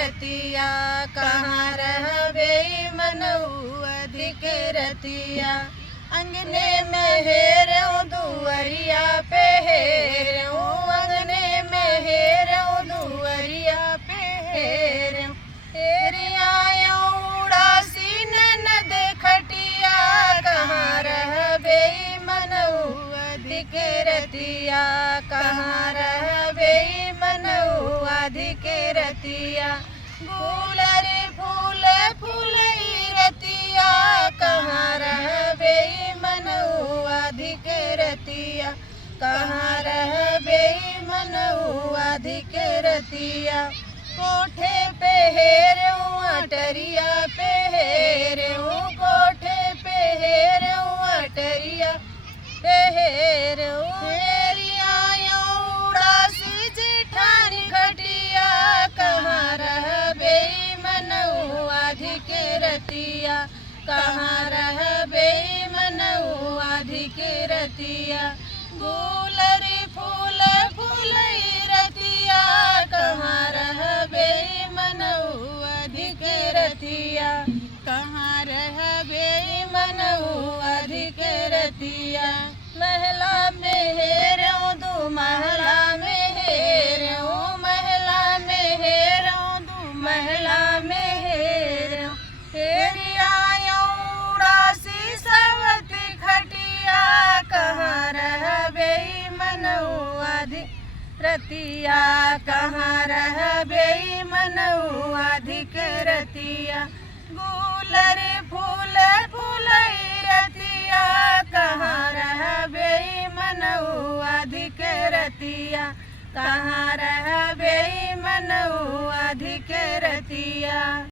रतिया, कहाँ रहबे मनऊ अधिक रतिया। अंगने में हेरऊँ दुअरिया पे हेरऊँ, अंगने में हेरऊँ दुअरिया पे हेरऊँ। हेरियाँ उड़ासी ननद खटिया, कहाँ रहबे मनऊ अधिक रतिया, कहाँ रहबे मनऊ अधिक रतिया। गुलरी फूल फूलई रतिया, कहाँ रहबे मनऊ अधिक रतिया, कहाँ रहबे मनऊ अधिक रतिया। कोठे पे हेरऊँ अटरिया पे हेरऊँ, कोठे पे हेरऊँ अटरिया पे हेरऊँ। हेरियाँ उड़ासी जेठानी खटिया, कहाँ रहबे मनऊ अधिक रतिया, कहाँ रहबे मनऊ अधिक रतिया। गुलरी फूल फूलई रतिया, कहाँ रहबे मनऊ अधिक रतिया, कहाँ रहबे मनऊ अधिक रतिया। महला में हेरऊँ दू महला में हेरऊँ, महला में हेरऊँ दू महला में हेरऊँ। हेरियाँ उड़ासी सवती खटिया, कहाँ रहबे मनऊ अधिक रतिया, कहाँ रहबे मनऊ अधिक रतिया। गुलरी फूल फूलई रतिया, कहाँ रहबे मनऊ अधिक रतिया, कहाँ रहबे मनऊ अधिक रतिया।